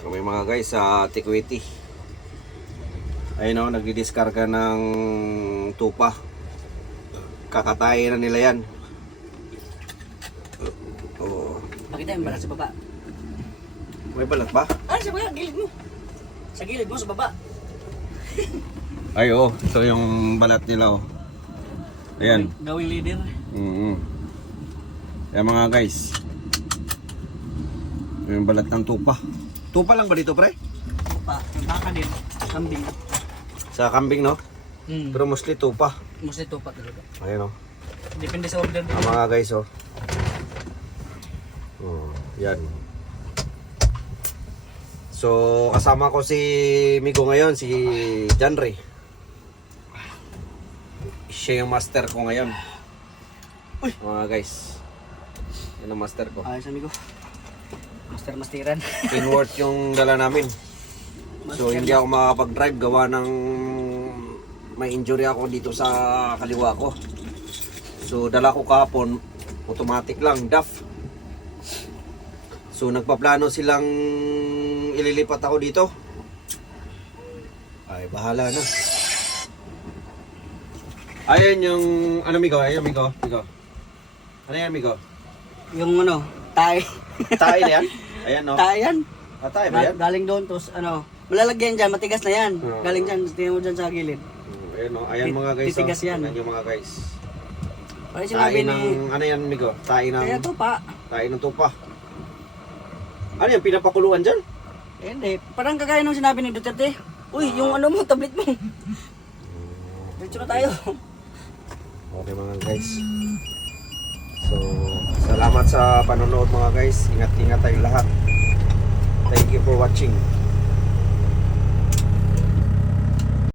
Kami mga guys sa Tikwiti. Ayun o, nagdidiskarga ng tupa. Kakatayin na nila yan. Oh. Pakita yung balat sa baba. May balat ba? Ay, sa baba, gilid mo. Sa gilid mo, sa baba. Ay oh, ito yung balat nila oh. Ayan. Gawing leader. Ayan mga guys. Ito yung balat ng tupa. Tupa lang ba dito pre? Tupa. Yung baka din. Kambing. Sa kambing no? Pero mostly tupa. Mostly tupa talaga. Ayan oh. Depende sa order din. Mga guys oh. Yan. So kasama ko si Migo ngayon, si Janre. Siya yung master ko ngayon. Uy. Mga guys. Yan ang master ko. Ayos amigo. Mastiran. Inward yung dala namin. So hindi ako makakapag-drive gawa ng may injury ako dito sa kaliwa ko. So dala ko kahapon, automatic lang, DAF. So nagpaplano silang ililipat ako dito. Ay bahala na. Ayan yung ano Migo, ayan Migo. Ano yan Migo? Yung ano, tae. Tae na yan? Ayan no. Tae yan. Tae ba yan? Galing doon, tapos ano, malalagyan dyan, matigas na yan. Galing dyan, tingnan mo dyan sa gilid. Ayan no, ayan mga guys. Titigas yan. Ayan yung mga guys. Parang sinabi Tae ng, ano yan Migo? Tae ng... Kaya tupa. Tae ng tupa. Ano yan, pinapakuluan dyan? Eh, hindi, parang kagaya nung sinabi ni Duterte. Uy, yung ano mo, tablet mo. Diretso na tayo. Okay mga guys. So, salamat sa panonood mga guys. Ingat-ingat tayong lahat. Thank you for watching.